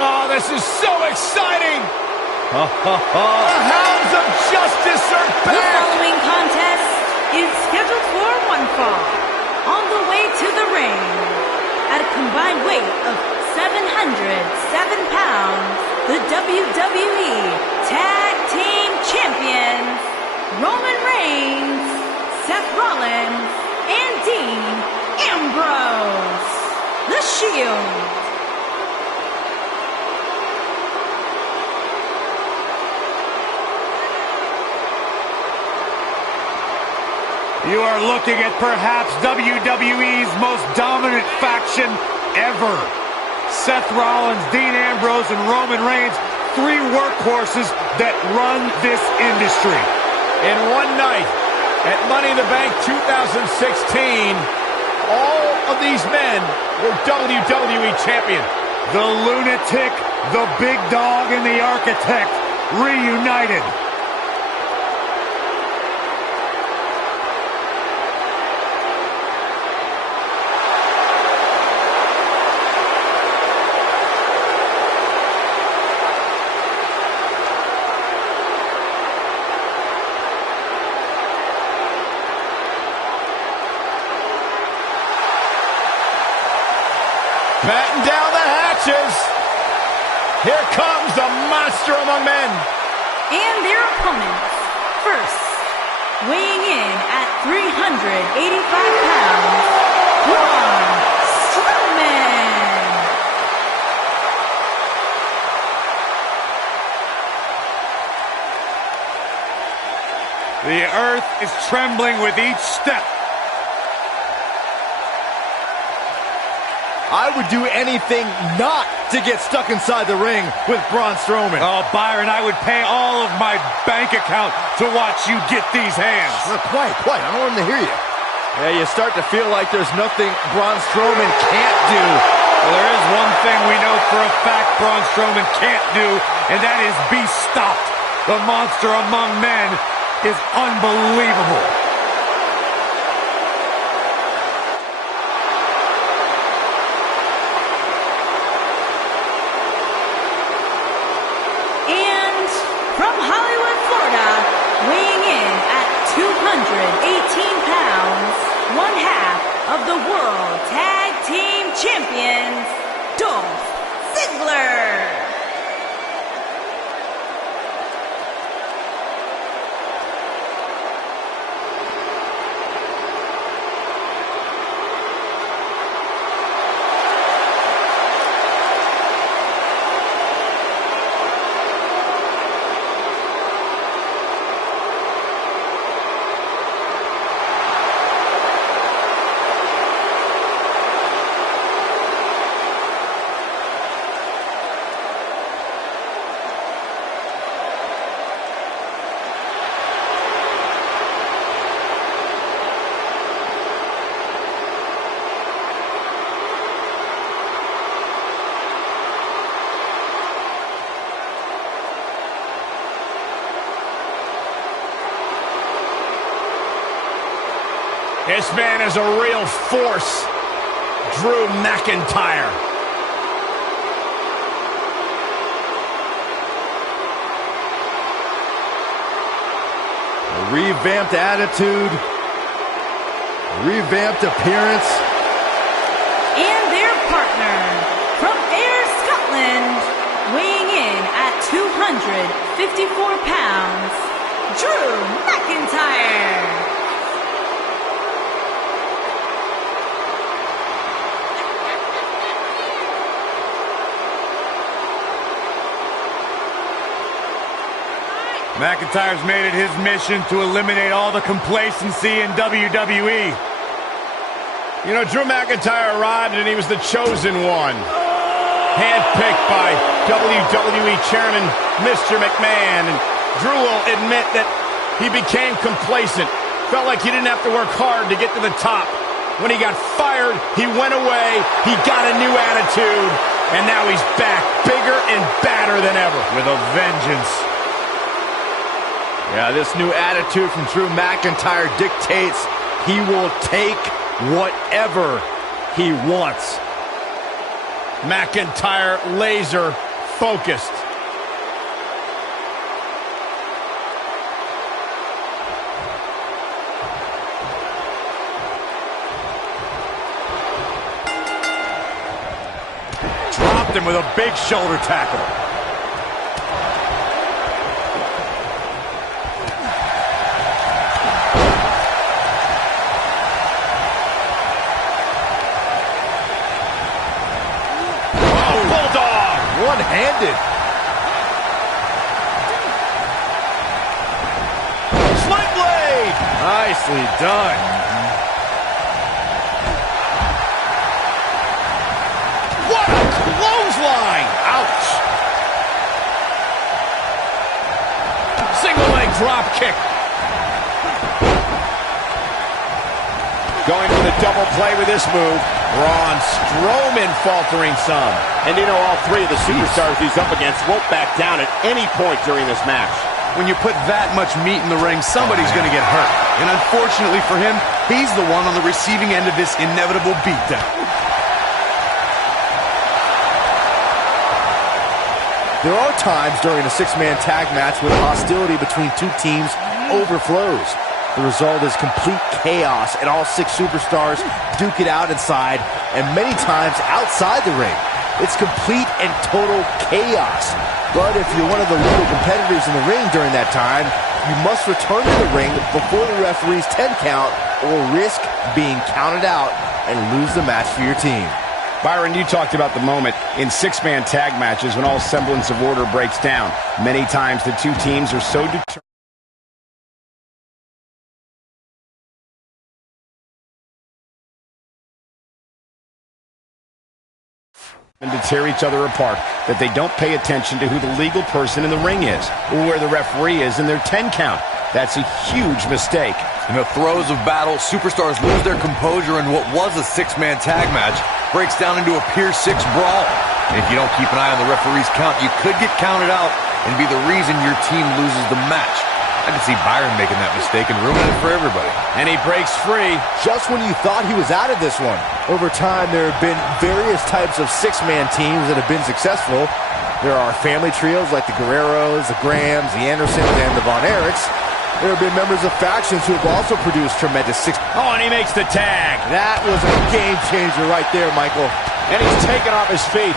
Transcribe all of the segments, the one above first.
Oh, this is so exciting! The hounds of justice are back! The following contest is scheduled for one fall. On the way to the ring, at a combined weight of 707 pounds, the WWE Tag Team Champions, Roman Reigns, Seth Rollins, and Dean Ambrose. The Shield. You are looking at perhaps WWE's most dominant faction ever. Seth Rollins, Dean Ambrose, and Roman Reigns, three workhorses that run this industry. In one night, at Money in the Bank 2016, all of these men were WWE champions. The Lunatic, the Big Dog, and the Architect reunited. Batten down the hatches. Here comes the monster among men. And their opponents. First, weighing in at 385 pounds, Braun Strowman. The earth is trembling with each step. I would do anything not to get stuck inside the ring with Braun Strowman. Oh, Byron, I would pay all of my bank account to watch you get these hands. Quiet. I don't want him to hear you. Yeah, you start to feel like there's nothing Braun Strowman can't do. Well, there is one thing we know for a fact Braun Strowman can't do, and that is be stopped. The monster among men is unbelievable. From Hollywood, Florida, weighing in at 218 pounds, one half of the World Tag Team Champions, Dolph Ziggler. This man is a real force, Drew McIntyre. A revamped attitude, revamped appearance. And their partner, from Ayr, Scotland, weighing in at 254 pounds, Drew McIntyre. McIntyre's made it his mission to eliminate all the complacency in WWE. You know, Drew McIntyre arrived and he was the chosen one. Handpicked by WWE Chairman Mr. McMahon. And Drew will admit that he became complacent. Felt like he didn't have to work hard to get to the top. When he got fired, he went away, he got a new attitude, and now he's back, bigger and badder than ever. With a vengeance. Yeah, this new attitude from Drew McIntyre dictates he will take whatever he wants. McIntyre laser focused. Dropped him with a big shoulder tackle. One-handed. Sling blade! Nicely done. What a clothesline! Ouch! Single leg drop kick. Going for the double play with this move. Braun Strowman faltering some. And you know, all three of the superstars he's up against won't back down at any point during this match. When you put that much meat in the ring, somebody's going to get hurt. And unfortunately for him, he's the one on the receiving end of this inevitable beatdown. There are times during a six-man tag match when hostility between two teams overflows. The result is complete chaos, and all six superstars duke it out inside, and many times outside the ring. It's complete and total chaos. But if you're one of the leading competitors in the ring during that time, you must return to the ring before the referee's 10 count or risk being counted out and lose the match for your team. Byron, you talked about the moment in six-man tag matches when all semblance of order breaks down. Many times the two teams are so determined to tear each other apart that they don't pay attention to who the legal person in the ring is or where the referee is in their 10 count. That's a huge mistake. In the throes of battle, superstars lose their composure, and what was a six-man tag match breaks down into a Pier 6 brawl. And if you don't keep an eye on the referee's count, you could get counted out and be the reason your team loses the match. I can see Byron making that mistake and ruining it for everybody. And he breaks free. Just when you thought he was out of this one. Over time, there have been various types of six-man teams that have been successful. There are family trios like the Guerreros, the Grahams, the Andersons, and the Von Erichs. There have been members of factions who have also produced tremendous six... Oh, and he makes the tag. That was a game changer right there, Michael. And he's taken off his feet.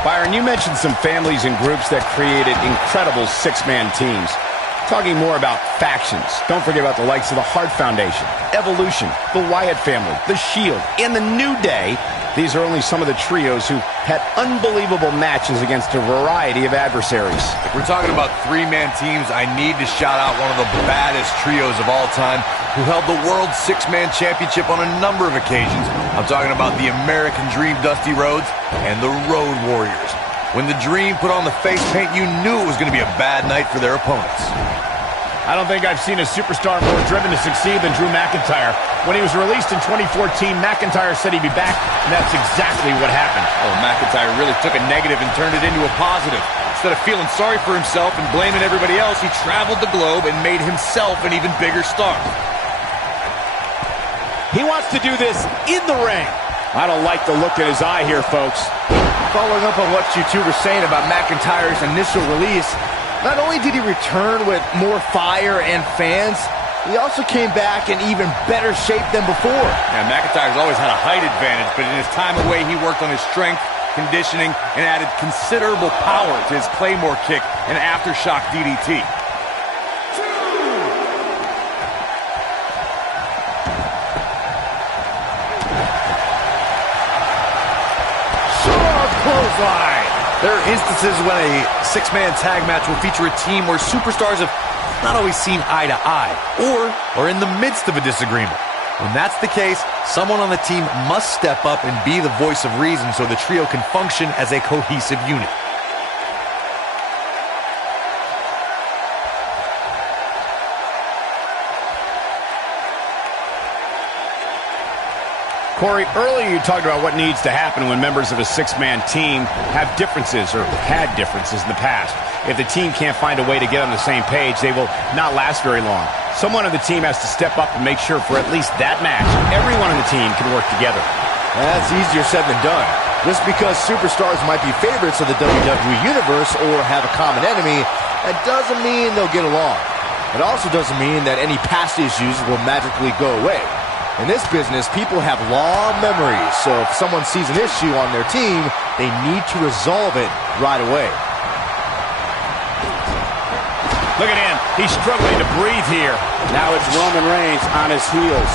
Byron, you mentioned some families and groups that created incredible six-man teams. Talking more about factions, don't forget about the likes of the Hart Foundation, Evolution, the Wyatt family, the Shield, and the New Day. These are only some of the trios who had unbelievable matches against a variety of adversaries. If we're talking about three-man teams, I need to shout out one of the baddest trios of all time who held the World Six-Man Championship on a number of occasions. I'm talking about the American Dream, Dusty Rhodes, and the Road Warriors. When the Dream put on the face paint, you knew it was going to be a bad night for their opponents. I don't think I've seen a superstar more driven to succeed than Drew McIntyre. When he was released in 2014, McIntyre said he'd be back, and that's exactly what happened. Oh, McIntyre really took a negative and turned it into a positive. Instead of feeling sorry for himself and blaming everybody else, he traveled the globe and made himself an even bigger star. He wants to do this in the ring. I don't like the look in his eye here, folks. Following up on what you two were saying about McIntyre's initial release, not only did he return with more fire and fans, he also came back in even better shape than before. Yeah, McIntyre's always had a height advantage, but in his time away, he worked on his strength, conditioning, and added considerable power to his Claymore kick and aftershock DDT. Clothesline. There are instances when a six-man tag match will feature a team where superstars have not always seen eye to eye or are in the midst of a disagreement. When that's the case, someone on the team must step up and be the voice of reason so the trio can function as a cohesive unit. Corey, earlier you talked about what needs to happen when members of a six-man team have differences or had differences in the past. If the team can't find a way to get on the same page, they will not last very long. Someone on the team has to step up and make sure for at least that match, everyone on the team can work together. That's easier said than done. Just because superstars might be favorites of the WWE Universe or have a common enemy, that doesn't mean they'll get along. It also doesn't mean that any past issues will magically go away. In this business, people have long memories, so if someone sees an issue on their team, they need to resolve it right away. Look at him. He's struggling to breathe here. Now it's Roman Reigns on his heels.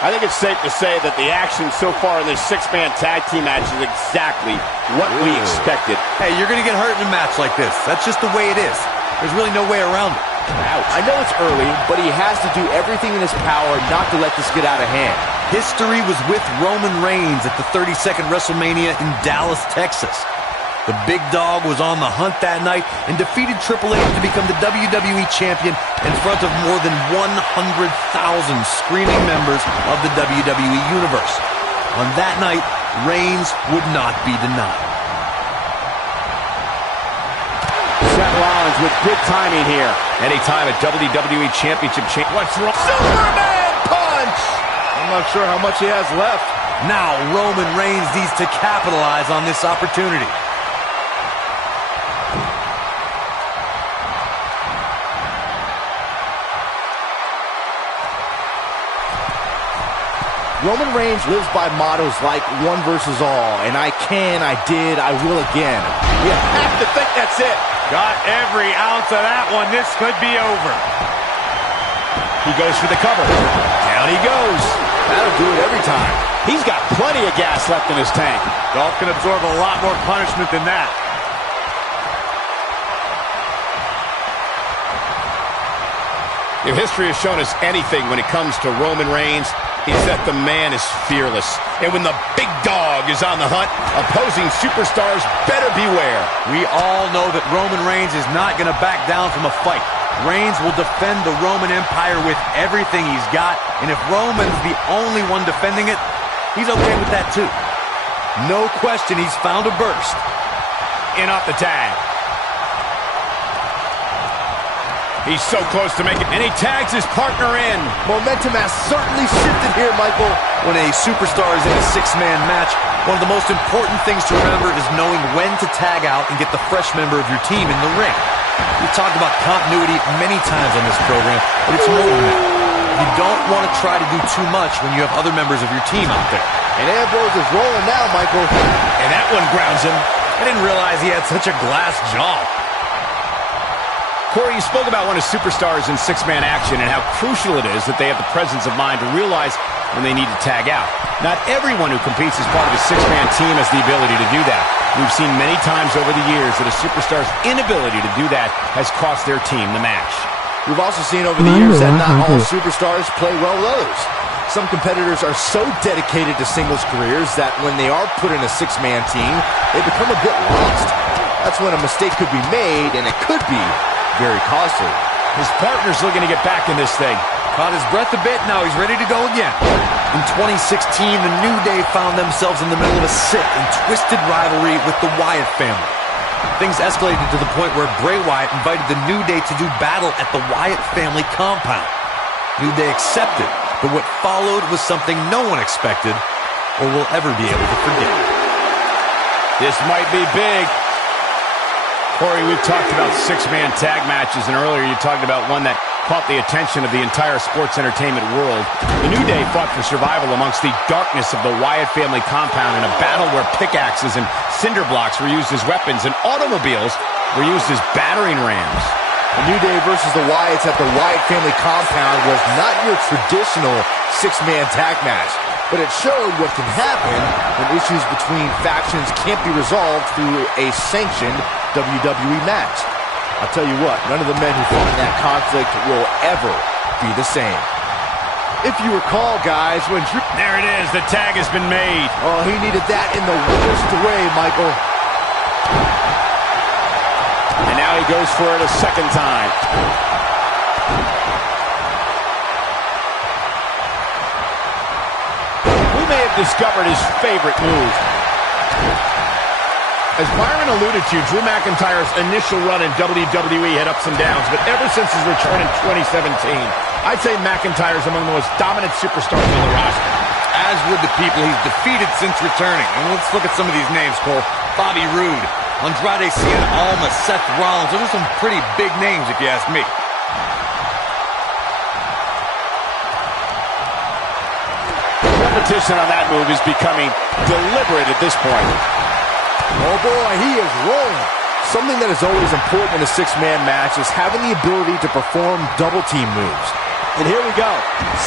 I think it's safe to say that the action so far in this six-man tag team match is exactly what we expected. Hey, you're going to get hurt in a match like this. That's just the way it is. There's really no way around it. Ouch. I know it's early, but he has to do everything in his power not to let this get out of hand. History was with Roman Reigns at the 32nd WrestleMania in Dallas, Texas. The big dog was on the hunt that night and defeated Triple H to become the WWE Champion in front of more than 100,000 screaming members of the WWE Universe. On that night, Reigns would not be denied. Seth Rollins with good timing here. Anytime a WWE Championship What's wrong? Superman punch! I'm not sure how much he has left. Now Roman Reigns needs to capitalize on this opportunity. Roman Reigns lives by mottos like one versus all, and I can, I did, I will again. You have to think that's it. Got every ounce of that one. This could be over. He goes for the cover. Down he goes. That'll do it every time. He's got plenty of gas left in his tank. Dolph can absorb a lot more punishment than that. If history has shown us anything when it comes to Roman Reigns, is that the man is fearless. And when the big dog is on the hunt, opposing superstars better beware. We all know that Roman Reigns is not going to back down from a fight. Reigns will defend the Roman Empire with everything he's got, and if Roman's the only one defending it, he's okay with that too. No question he's found a burst. In off the tag. He's so close to making it, and he tags his partner in. Momentum has certainly shifted here, Michael. When a superstar is in a six-man match, one of the most important things to remember is knowing when to tag out and get the fresh member of your team in the ring. We've talked about continuity many times on this program, but it's more than that. You don't want to try to do too much when you have other members of your team out there. And Ambrose is rolling now, Michael. And that one grounds him. I didn't realize he had such a glass jaw. Corey, you spoke about one of superstars in six-man action and how crucial it is that they have the presence of mind to realize when they need to tag out. Not everyone who competes as part of a six-man team has the ability to do that. We've seen many times over the years that a superstar's inability to do that has cost their team the match. We've also seen over the years that not all superstars play well with others. Some competitors are so dedicated to singles careers that when they are put in a six-man team, they become a bit lost. That's when a mistake could be made, and it could be very costly. His partner's looking to get back in this thing. Caught his breath a bit, now he's ready to go again. In 2016, the New Day found themselves in the middle of a sick and twisted rivalry with the Wyatt family. Things escalated to the point where Bray Wyatt invited the New Day to do battle at the Wyatt family compound. New Day accepted, but what followed was something no one expected or will ever be able to forget. This might be big. Corey, we've talked about six-man tag matches, and earlier you talked about one that caught the attention of the entire sports entertainment world. The New Day fought for survival amongst the darkness of the Wyatt family compound in a battle where pickaxes and cinder blocks were used as weapons and automobiles were used as battering rams. The New Day versus the Wyatts at the Wyatt family compound was not your traditional six-man tag match, but it showed what can happen when issues between factions can't be resolved through a sanctioned WWE match. I'll tell you what, none of the men who fought in that conflict will ever be the same. If you recall, guys, when Drew... There it is, the tag has been made. Oh, he needed that in the worst way, Michael. And now he goes for it a second time. We may have discovered his favorite move. As Byron alluded to, Drew McIntyre's initial run in WWE had ups and downs, but ever since his return in 2017, I'd say McIntyre's among the most dominant superstars on the roster. As would the people he's defeated since returning. And let's look at some of these names, Cole. Bobby Roode, Andrade Cien Almas, Seth Rollins. Those are some pretty big names if you ask me. Repetition on that move is becoming deliberate at this point. Oh boy, he is rolling. Something that is always important in a six-man match is having the ability to perform double team moves. And here we go.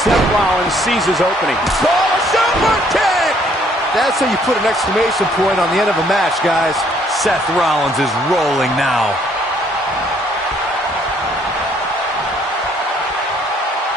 Seth Rollins sees his opening. Oh, super kick! That's how you put an exclamation point on the end of a match, guys. Seth Rollins is rolling now.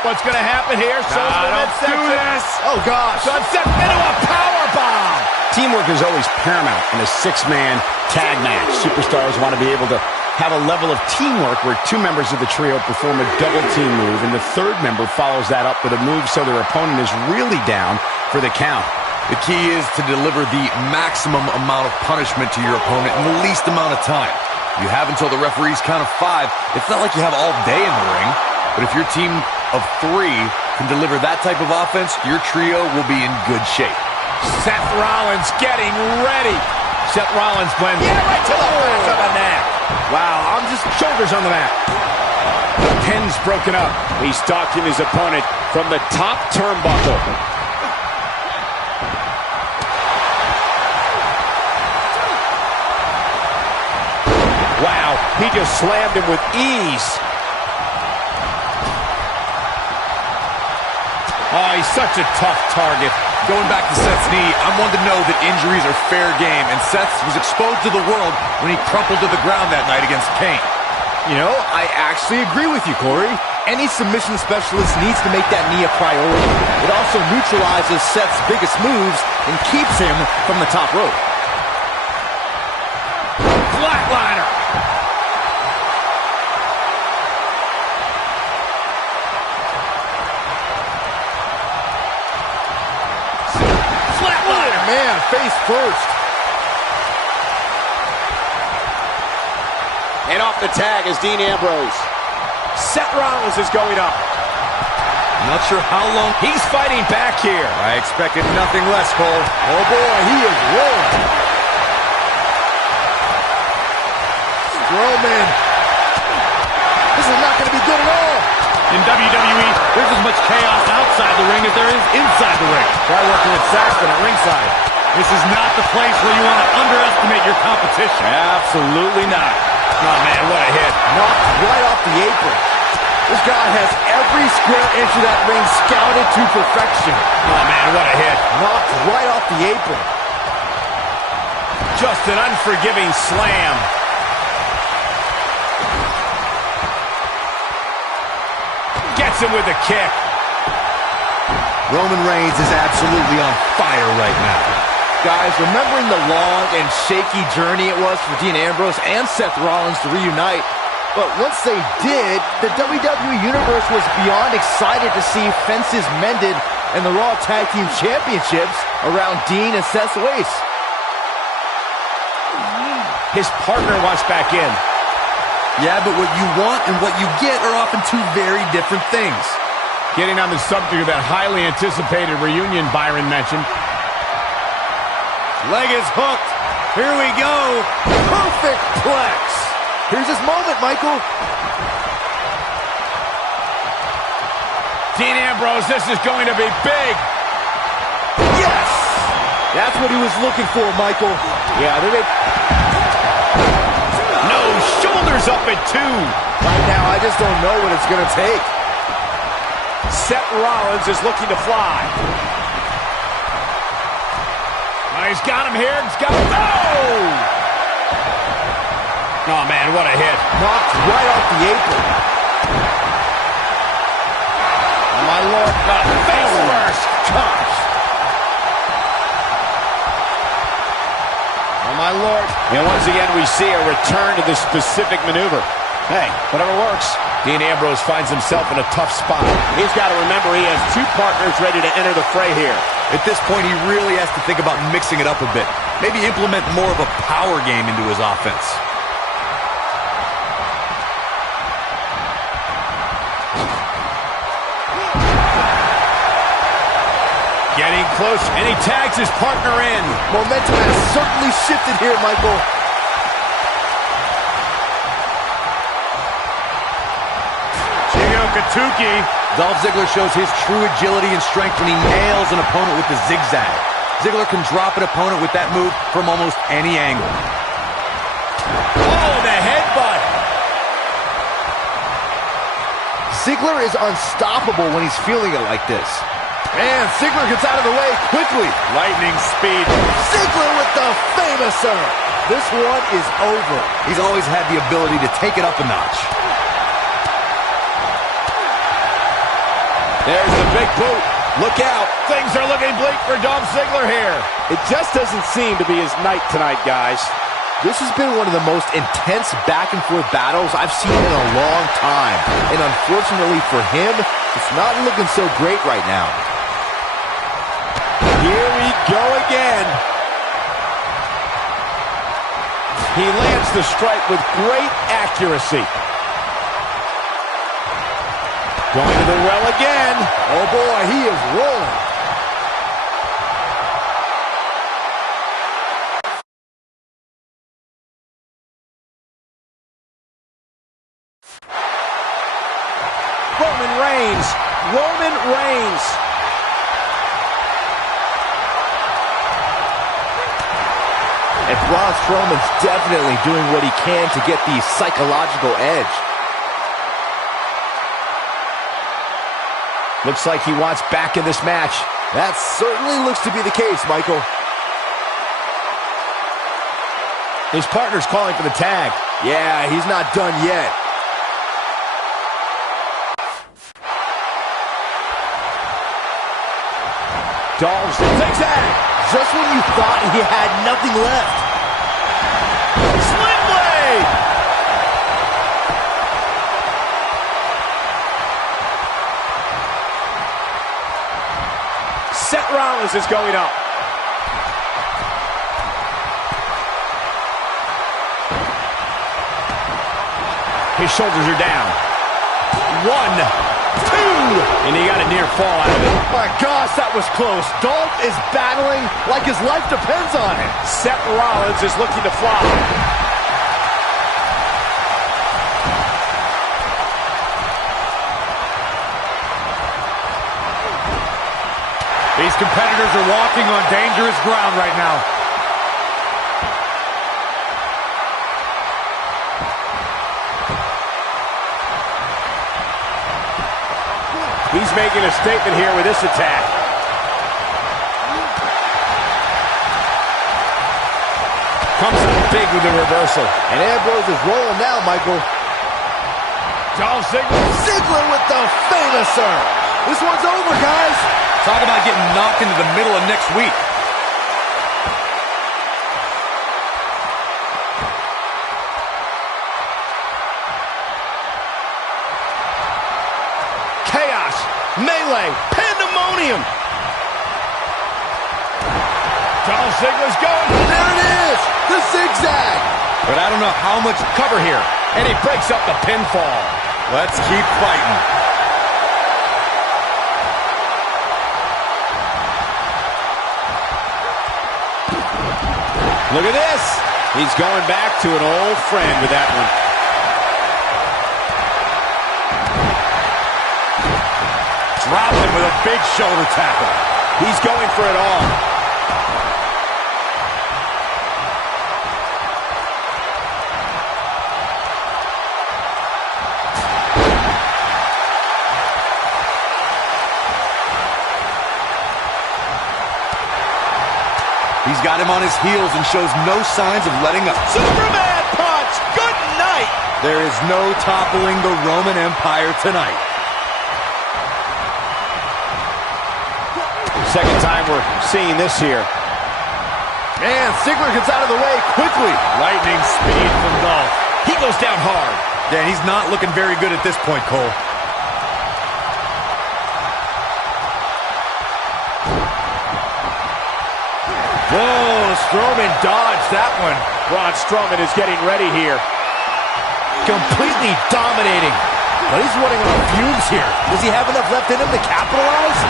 What's going to happen here? Don't do this! Oh, gosh. Sunset into a powerbomb! Teamwork is always paramount in a six-man tag match. Superstars want to be able to have a level of teamwork where two members of the trio perform a double team move, and the third member follows that up with a move so their opponent is really down for the count. The key is to deliver the maximum amount of punishment to your opponent in the least amount of time. You have until the referee's count of 5. It's not like you have all day in the ring, but if your team of 3 can deliver that type of offense, your trio will be in good shape. Seth Rollins getting ready. Seth Rollins blends. Yeah, right to the back of the neck. Wow, just shoulders on the mat. The pin's broken up. He's stalking his opponent from the top turnbuckle. Wow, he just slammed him with ease. Oh, he's such a tough target. Going back to Seth's knee, I'm one to know that injuries are fair game, and Seth was exposed to the world when he crumpled to the ground that night against Kane. You know, I actually agree with you, Corey. Any submission specialist needs to make that knee a priority. It also neutralizes Seth's biggest moves and keeps him from the top rope. Flatliner. Man, face first. And off the tag is Dean Ambrose. Seth Rollins is going up. Not sure how long. He's fighting back here. I expected nothing less, Cole. Oh boy, he is rolling. Strowman. This is not going to be good at all. In WWE, there's as much chaos outside the ring as there is inside the ring. Try working with Saxton at ringside. This is not the place where you want to underestimate your competition. Absolutely not. Oh, man, what a hit. Knocked right off the apron. This guy has every square inch of that ring scouted to perfection. Oh, man, what a hit. Knocked right off the apron. Just an unforgiving slam. Gets him with a kick. Roman Reigns is absolutely on fire right now. Guys, remembering the long and shaky journey it was for Dean Ambrose and Seth Rollins to reunite, but once they did, the WWE Universe was beyond excited to see fences mended and the Raw Tag Team Championships around Dean and Seth's waist. His partner wants back in. Yeah, but what you want and what you get are often two very different things. Getting on the subject of that highly anticipated reunion Byron mentioned. Leg is hooked. Here we go. Perfect plex. Here's his moment, Michael. Dean Ambrose, this is going to be big. Yes! That's what he was looking for, Michael. Yeah, No, shoulders up at 2. Right now, I just don't know what it's going to take. Seth Rollins is looking to fly. Oh, he's got him here. He's got him. Oh, man, what a hit. Knocked right off the apron. Oh, my Lord. Face first. Gosh. Oh, my Lord. And once again, we see a return to this specific maneuver. Hey, whatever works. Dean Ambrose finds himself in a tough spot. He's got to remember he has two partners ready to enter the fray here. At this point, he really has to think about mixing it up a bit. Maybe implement more of a power game into his offense. Getting close, and he tags his partner in. Momentum has certainly shifted here, Michael. Katuki. Dolph Ziggler shows his true agility and strength when he nails an opponent with the zigzag. Ziggler can drop an opponent with that move from almost any angle. Oh, the headbutt. Ziggler is unstoppable when he's feeling it like this. Man, Ziggler gets out of the way quickly. Lightning speed. Ziggler with the famouser. This one is over. He's always had the ability to take it up a notch. There's the big boot. Look out. Things are looking bleak for Dolph Ziggler here. It just doesn't seem to be his night tonight, guys. This has been one of the most intense back-and-forth battles I've seen in a long time. And unfortunately for him, it's not looking so great right now. Here we go again. He lands the strike with great accuracy. Going to the well again. Oh boy, he is rolling. Roman Reigns. Roman Reigns. And Braun Strowman's definitely doing what he can to get the psychological edge. Looks like he wants back in this match. That certainly looks to be the case, Michael. His partner's calling for the tag. Yeah, he's not done yet. Dolph zigzag. Just when you thought he had nothing left. Sling blade. Seth Rollins is going up. His shoulders are down. 1, 2, and he got a near fall out of it. My gosh, that was close. Dolph is battling like his life depends on it. Seth Rollins is looking to fly. These competitors are walking on dangerous ground right now. He's making a statement here with this attack. Comes up big with the reversal. And Ambrose is rolling now, Michael. Dolph Ziggler. Ziggler with the famouser. This one's over, guys. Talk about getting knocked into the middle of next week. Chaos. Melee. Pandemonium. Dolph Ziggler's going. There it is. The zigzag. But I don't know how much Cover here. And he breaks up the pinfall. Let's keep fighting. Look at this. He's going back to an old friend with that one. Dropped him with a big shoulder tackle. He's going for it all. He's got him on his heels and shows no signs of letting up. Superman punch. Good night. There is no toppling the Roman Empire tonight. Second time we're seeing this here. Man, Ziggler gets out of the way quickly. Lightning speed from Dolph. He goes down hard. Yeah, he's not looking very good at this point, Cole. Whoa, Strowman dodged that one. Braun Strowman is getting ready here. Completely dominating. But he's running on fumes here. Does he have enough left in him to capitalize?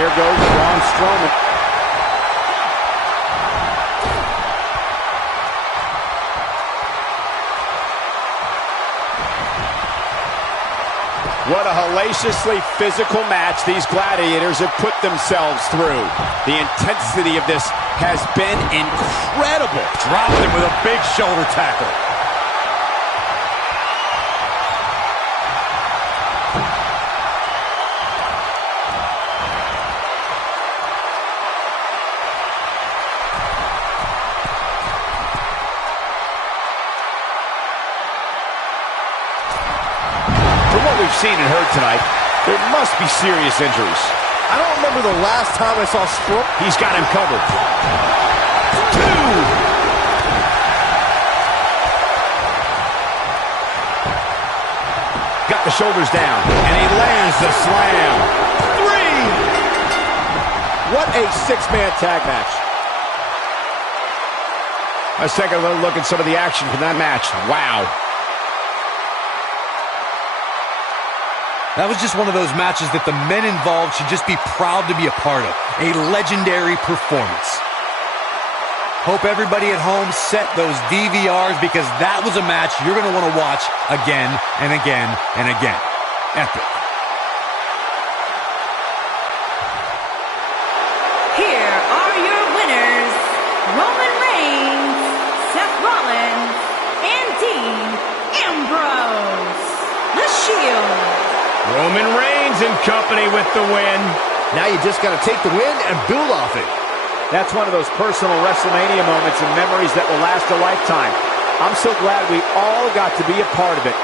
Here goes Braun Strowman. What a hellaciously physical match these gladiators have put themselves through. The intensity of this has been incredible. Dropped him with a big shoulder tackle. We've seen and heard tonight, there must be serious injuries. I don't remember the last time I saw Strowman. He's got him covered. 2. Got the shoulders down, and he lands the slam. 3. What a six-man tag match. Let's take a little look at some of the action from that match. Wow. That was just one of those matches that the men involved should just be proud to be a part of. A legendary performance. Hope everybody at home set those DVRs because that was a match you're going to want to watch again and again and again. Epic. Here are your winners, Roman Reigns, Seth Rollins, and Dean Ambrose. The Shield. Roman Reigns and company with the win. Now you just got to take the win and build off it. That's one of those personal WrestleMania moments and memories that will last a lifetime. I'm so glad we all got to be a part of it.